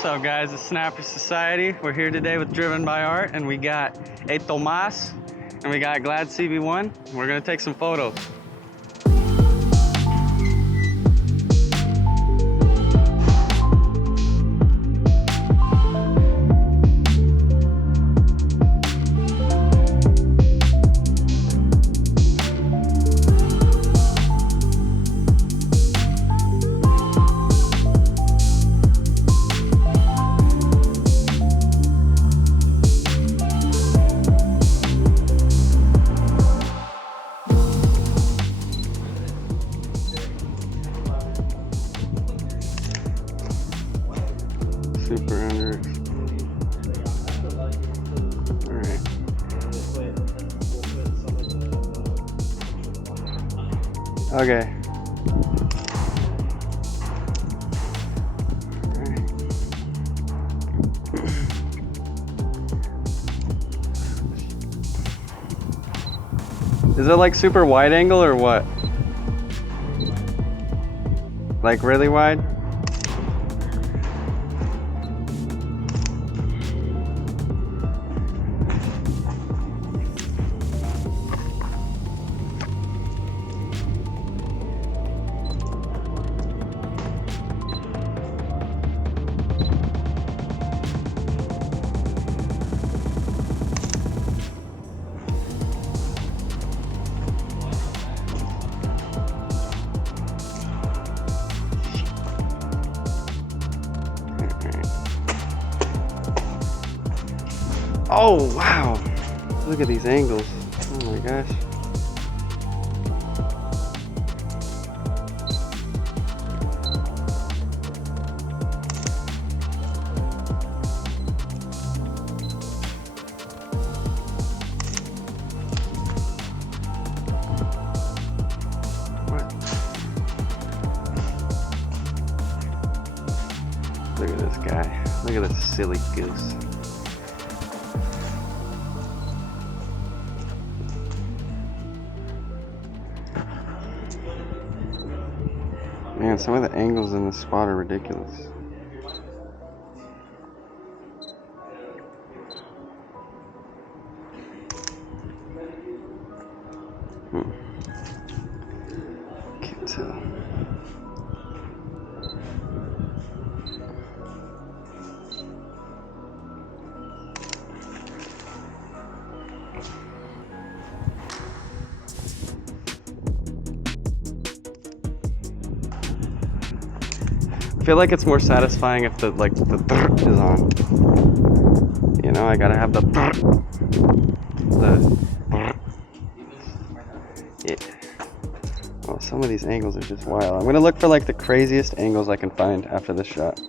What's up, guys? It's SnapperSociety. We're here today with Driven by Art, and we got ayeetomas and we got Glad CB1. We're gonna take some photos. Super under. Alright. Okay. Is it like super wide angle or what? Like really wide? Oh, wow. Look at these angles. Oh my gosh. What? Look at this guy. Look at this silly goose. Man, some of the angles in this spot are ridiculous. Can't tell. I feel like it's more satisfying if the is on. You know, I gotta have the yeah. Oh, some of these angles are just wild. I'm gonna look for like the craziest angles I can find after this shot.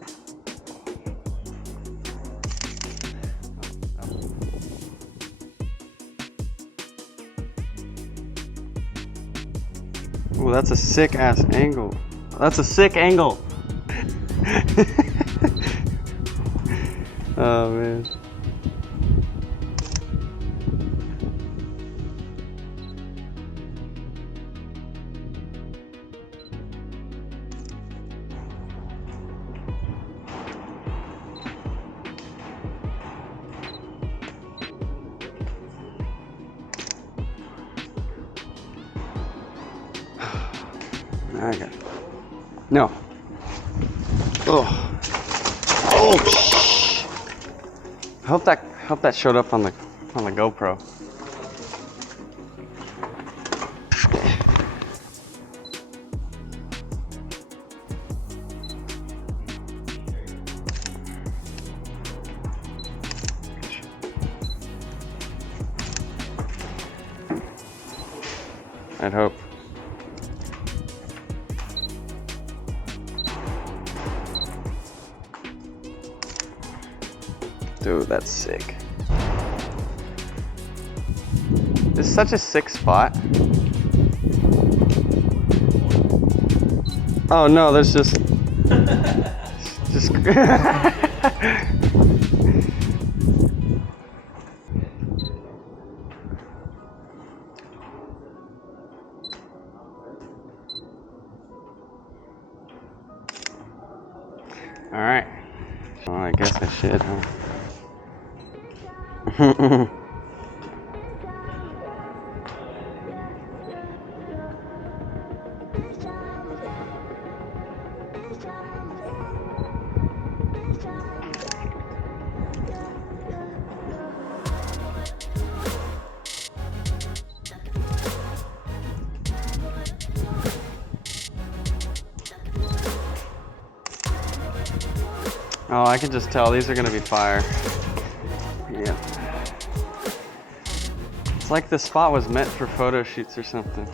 Oh, that's a sick ass angle. That's a sick angle. Oh man. I got it. No. Oh. Oh. I hope that showed up on the GoPro. I'd hope. Dude, that's sick. This is such a sick spot. Oh no, there's just All right. Oh, I guess I should, huh? Oh, I can just tell these are gonna be fire. Yeah. It's like the spot was meant for photo shoots or something.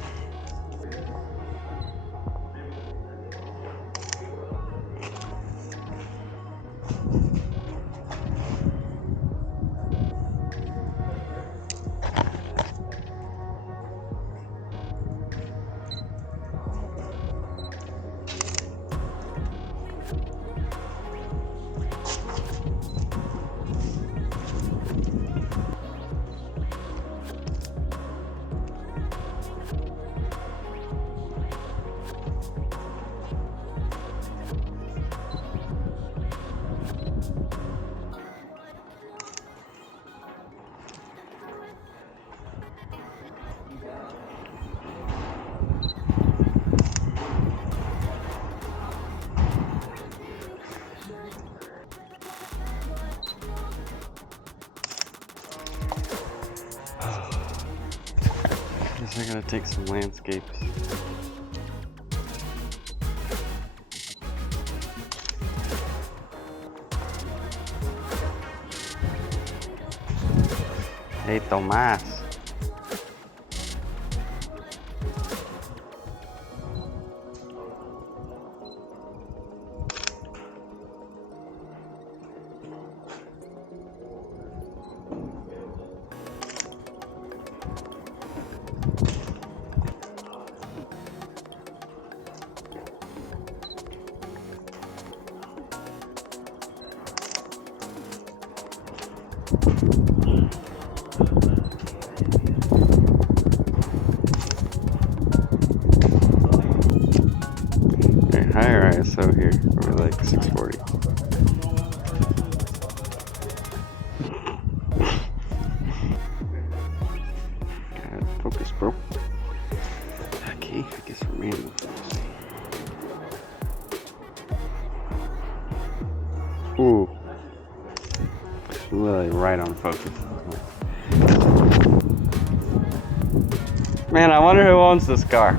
I gotta take some landscapes. Ayeetomas. Okay, higher ISO here, probably like 640. God, focus, bro. Okay, I guess we're random. Ooh. Literally right on focus. Man, I wonder who owns this car.